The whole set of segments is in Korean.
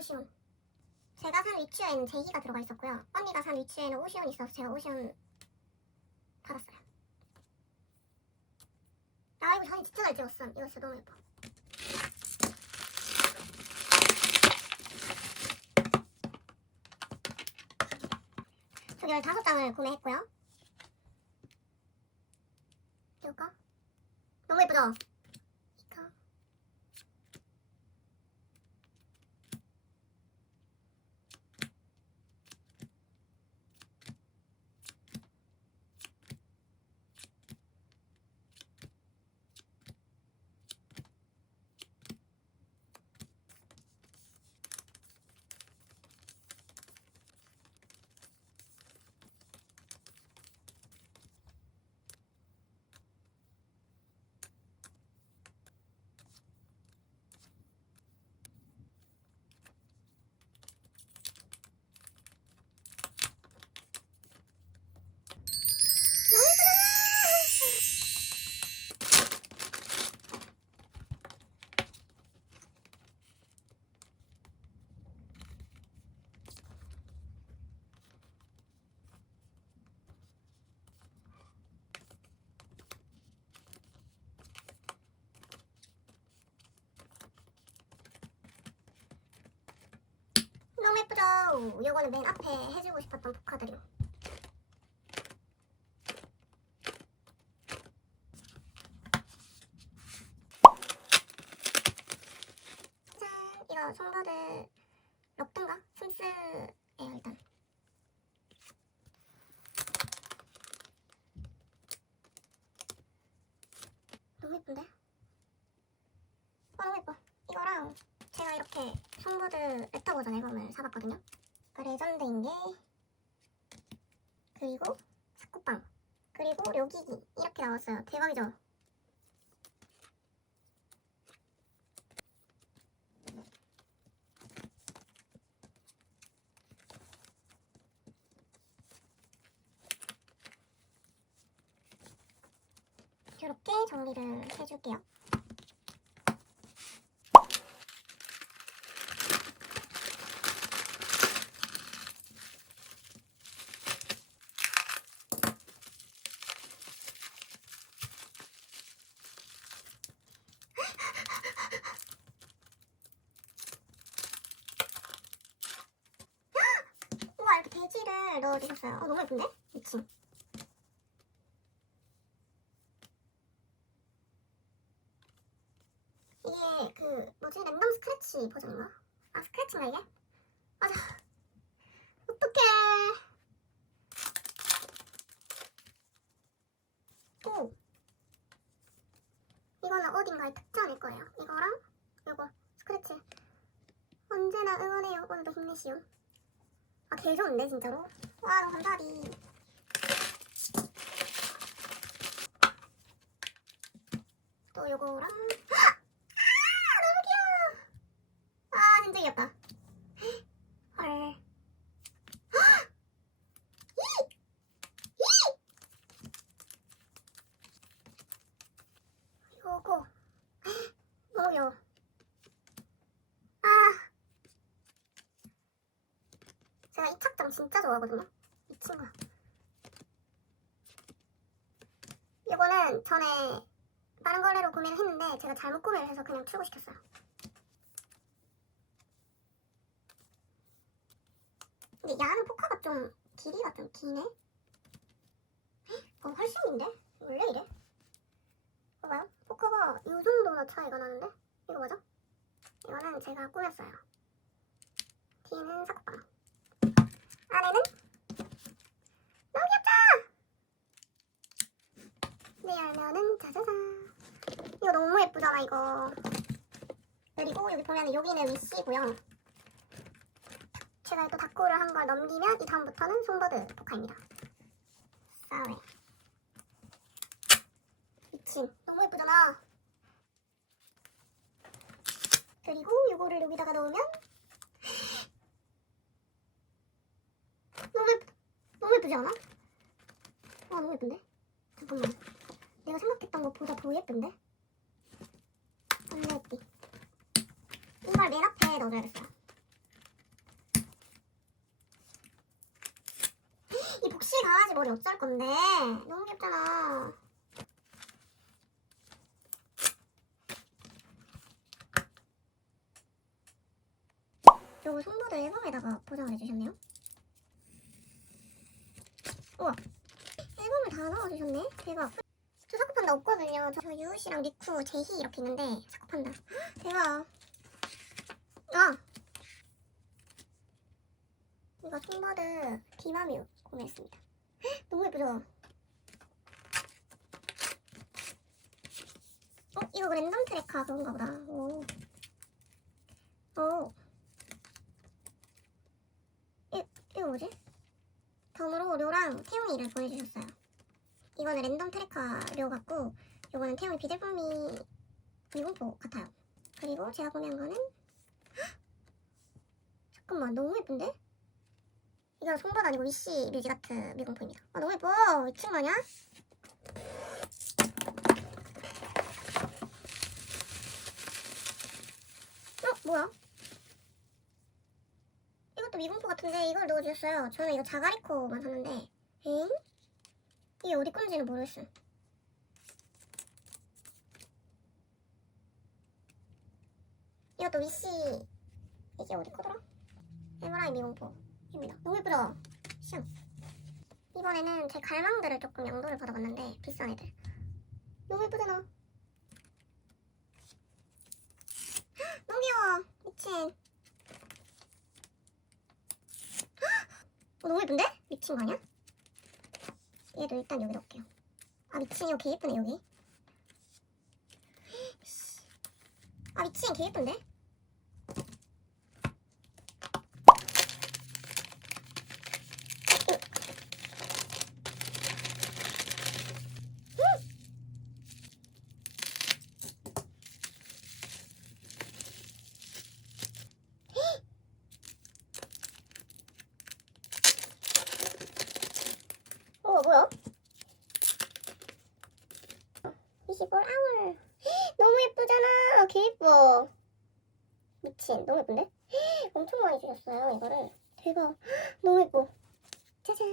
오시온. 제가 산 위추에는 제이가 들어가 있었고요. 언니가 산 위추에는 오시온이 있어서 제가 오시온 받았어요. 아 이거 사진 진짜 잘 찍었어. 이거 진짜 너무 예뻐. 총 15장을 구매했고요. 이거? 너무 예쁘죠? 예쁘죠? 요거는 맨 앞에 해주고 싶었던 포카들이요. 짠! 이거 송가드 럭든가? 숨스예요 일단. 너무 예쁜데? 어, 너무 예뻐. 이거랑 제가 이렇게 송보드 레터 버전 앨범을 사봤거든요. 그 레전드인 게 그리고 사쿠빵 그리고 료기기 이렇게 나왔어요. 대박이죠? 이렇게 정리를 해줄게요. 우와 돼지를 넣어주셨어요. 어, 너무 예쁜데? 미친. 이게 그 뭐지 랜덤 스크래치 버전인가? 아 스크래치인가 이게? 맞아. 어떡해. 오. 이거는 어딘가에 특전일 거예요. 이거랑 이거 스크래치. 언제나 응원해요. 오늘도 힘내시오. 아, 개 좋은데, 진짜로? 와, 너무 감사하디. 또 요거랑. 아, 너무 귀여워. 아, 진짜 귀엽다. 헐. 이! 이! 요거. 너무 귀여워. 아. 착장 진짜 좋아하거든요. 이 친구. 이거는 전에 다른 거래로 구매를 했는데 제가 잘못 구매를 해서 그냥 출고시켰어요. 근데 야는 포카가 좀 길이가 좀 기네. 어, 훨씬 긴데? 원래 이래? 봐봐요. 포카가 이 정도나 차이가 나는데? 이거 맞아? 이거는 제가 꾸몄어요. 뒤에는 사쿠빵. 안에는 너무 귀엽다. 네 열면은 짜자잔. 이거 너무 예쁘잖아 이거. 그리고 여기 보면 여기는 위시고요. 제가 또 다꾸를 한 걸 넘기면 이 다음부터는 송버드 포카입니다. 싸웨. 미친. 너무 예쁘잖아. 그리고 이거를 여기다가 넣으면 너무 예쁘, 너무 예쁘지 않아? 아 너무 예쁜데? 잠깐만 내가 생각했던 것보다 더 예쁜데? 예쁘 이걸 맨 앞에 넣어줘야겠어요 이 복실 강아지 머리 어쩔 건데 너무 귀엽잖아 요거 손보드 앨범에다가 포장을 해주셨네요 우와 넣어주셨네 대박 저 사쿠판다 없거든요 저 유우씨랑 리쿠 제희 이렇게 있는데 사쿠판다 대박 아 이거 손보드 디마뮤 구매했습니다 헉, 너무 예쁘죠? 어? 이거 랜덤 트래커 그건가 보다 오. 오. 이, 이거 뭐지? 덤으로 료랑 태용이를 보내주셨어요. 이거는 랜덤 트래커 료 같고 이거는 태용이 비들품이 미공포 같아요. 그리고 제가 구매한 거는 헉! 잠깐만 너무 예쁜데? 이건 송밭 아니고 위시 뮤지가트 미공포입니다. 아 너무 예뻐 미친 거 아니야? 어 뭐야? 이것도 미공포 같은데 이걸 넣어주셨어요. 저는 이거 자가리코만 샀는데 엥? 이게 어디 건지는 모르겠어요. 이것도 위시 이게 어디 거더라? 에버라이 미공포입니다. 너무 예쁘죠? 시험. 이번에는 제 갈망들을 조금 양도를 받아봤는데 비싼 애들. 너무 예쁘잖아. 헉, 너무 귀여워. 미친. 어, 너무 예쁜데? 미친 거 아니야? 얘도 일단 여기 넣을게요. 아 미친 이거 개 예쁘네 여기. 아 미친 개 예쁜데? 어 뭐야? 24아울 너무 예쁘잖아 개 예뻐 미친 너무 예쁜데? 엄청 많이 주셨어요 이거를 대박 너무 예뻐 짜잔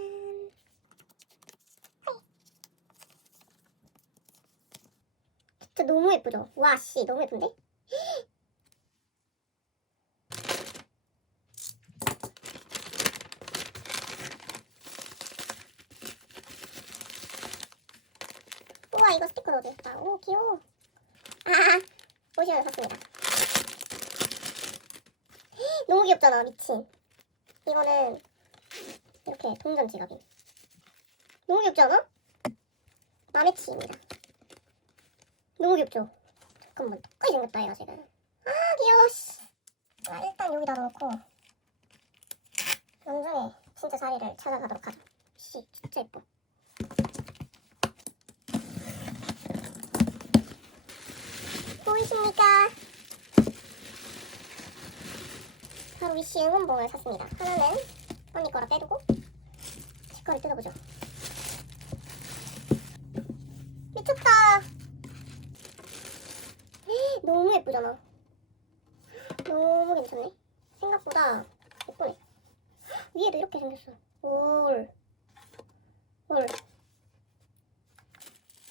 진짜 너무 예쁘죠? 와 씨 너무 예쁜데? 우와 이거 스티커 넣어주셨다. 오 귀여워. 아 옷이라도 샀습니다. 너무 귀엽잖아 미친. 이거는 이렇게 동전 지갑이. 너무 귀엽지 않아? 마메치입니다. 너무 귀엽죠? 잠깐만 똑같이 생겼다 얘가 지금. 아 귀여워 씨. 아, 일단 여기다 넣고 나중에 진짜 자리를 찾아가도록 하죠. 씨 진짜 예뻐 보이십니까? 바로 위시 응원봉을 샀습니다. 하나는 언니 거라 빼두고 제 거를 뜯어보죠. 미쳤다. 너무 예쁘잖아. 너무 괜찮네. 생각보다 예쁘네. 위에도 이렇게 생겼어. 올. 올.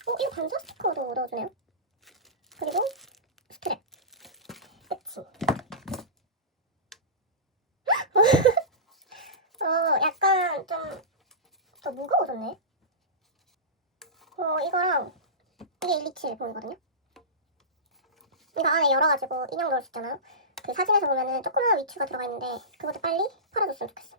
어, 이거 반사 스티커도 넣어주네요. 그리고 끝이 어 약간 좀 더 무거워졌네. 어 이거랑 이게 127 봉이거든요? 이거 안에 열어가지고 인형 넣을 수 있잖아요? 그 사진에서 보면은 조그마한 위치가 들어가 있는데 그것도 빨리 팔아줬으면 좋겠어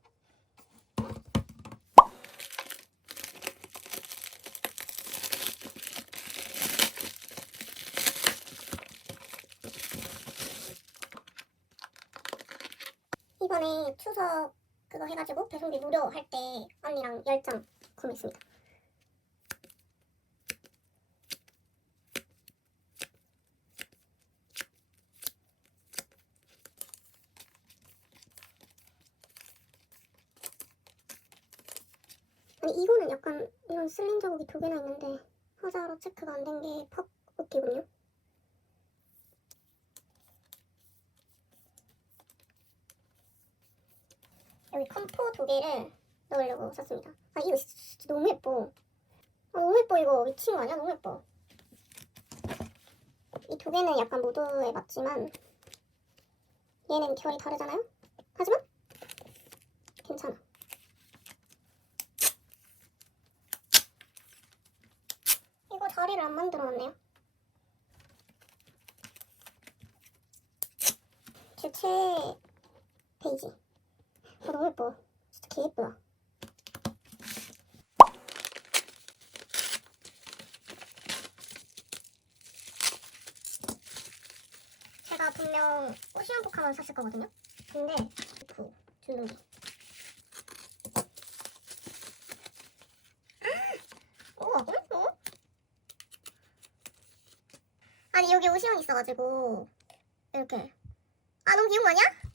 이번에 추석 그거 해가지고 배송비 무료 할 때 언니랑 10장 구매했습니다. 아니 이거는 약간 이런 슬림 자국이 두 개나 있는데 화자로 체크가 안 된 게 퍽 웃기군요. 여기 컴포 두 개를 넣으려고 샀습니다. 아 이거 진짜, 너무 예뻐. 아, 너무 예뻐 이거 미친 거 아니야? 너무 예뻐. 이 두 개는 약간 모두에 맞지만 얘는 결이 다르잖아요? 하지만 괜찮아. 이거 자리를 안 만들어놨네요. 주체 페이지. 아, 너무 예뻐. 진짜 개 예쁘다. 제가 분명 오시안 포카만 샀을 거거든요. 근데 그 어? 어? 아니 여기 오시안 있어가지고 이렇게. 아 너무 귀여운 거 아니야?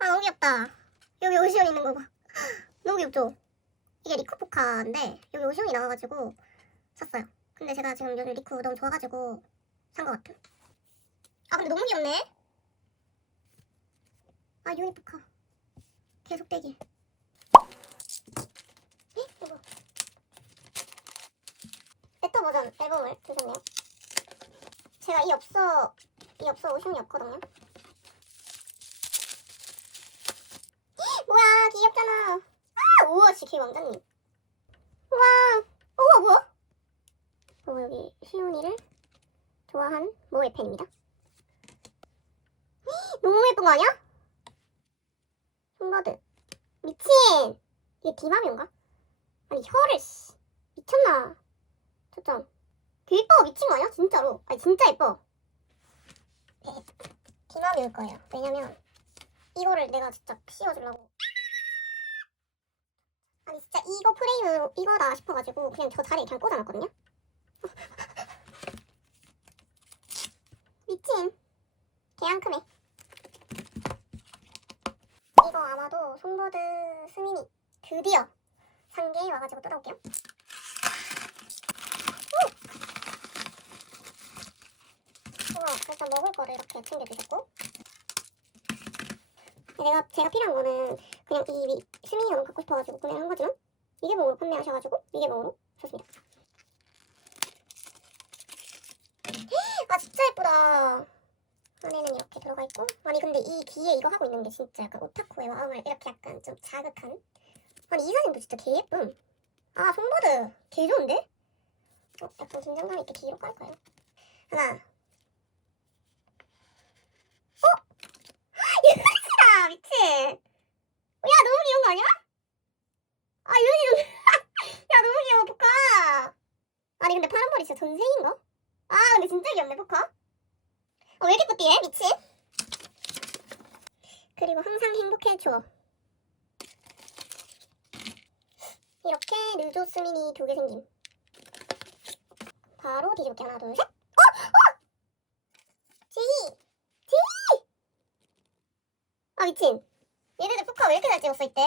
아 너무 귀엽다. 여기 오시안 있는 거 봐. 너무 귀엽죠? 이게 리코 포카인데 여기 오시안이 나와가지고 샀어요. 근데 제가 지금 요즘 리쿠 너무 좋아가지고 산 것 같아. 아 근데 너무 귀엽네. 아 유니 포카 계속 떼기. 에? 이거 베터 버전 앨범을 주셨네요. 제가 이 없어 이 없어 오션이 없거든요. 뭐야 귀엽잖아. 씨 귀왕자님. 와 우와 뭐야? 어, 여기 시온이를 좋아한 모의 팬입니다. 너무 예쁜 거 아니야? 손바드 미친! 이게 디마미인가? 아니 혀를 씨 미쳤나? 초점 그 예뻐 미친 거 아니야? 진짜로 아니 진짜 예뻐 디마미일 거예요 왜냐면 이거를 내가 진짜 씌워주려고 아니 진짜 이거 프레임은 이거다 싶어가지고 그냥 저 자리에 그냥 꽂아놨거든요? 미친. 개양 크네 이거 아마도 송보드 스미니 드디어 산게 와가지고 뜯어볼게요. 오! 우와 일단 먹을 거를 이렇게 챙겨주셨고. 내가 제가 필요한 거는 그냥 이 미- 스미니 너무 갖고 싶어가지고 구매를 한 거지만 미개봉으로 판매하셔가지고 미개봉으로 샀습니다. 아 진짜 예쁘다. 안에는 이렇게 들어가 있고. 아니 근데 이 귀에 이거 하고 있는 게 진짜 약간 오타쿠의 마음을 이렇게 약간 좀 자극한? 아니 이 사진도 진짜 개 예쁨. 아 손보드. 개 좋은데? 어, 약간 긴장감 있게 뒤로 깔까요? 하나. 어? 유나스다 미친 아니야? 아 유나이 야 너무 귀여워 포카 아니 근데 파란 머리 진짜 전생인가? 아 근데 진짜 귀엽네 포카 어, 왜 이렇게 뿌띠해? 미친. 그리고 항상 행복해줘. 이렇게 누조 스미니 두개 생김. 바로 뒤집기 하나 둘 셋. 어! 어! 아 미친. 얘네들 포카 왜 이렇게 잘 찍었어 이때?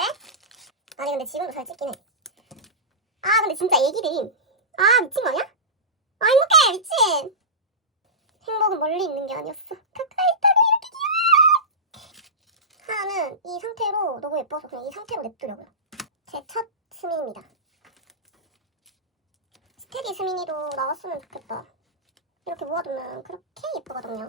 아니 근데 지금도 잘 찍긴 해. 아 근데 진짜 애기들임. 아 미친 거 아니야? 아 행복해 미친. 행복은 멀리 있는 게 아니었어. 가까이 있다가 이렇게 귀여워. 하나는 이 상태로 너무 예뻐서 그냥 이 상태로 냅두려고요. 제 첫 스민입니다. 스테디 스민이도 나왔으면 좋겠다. 이렇게 모아두면 그렇게 예쁘거든요.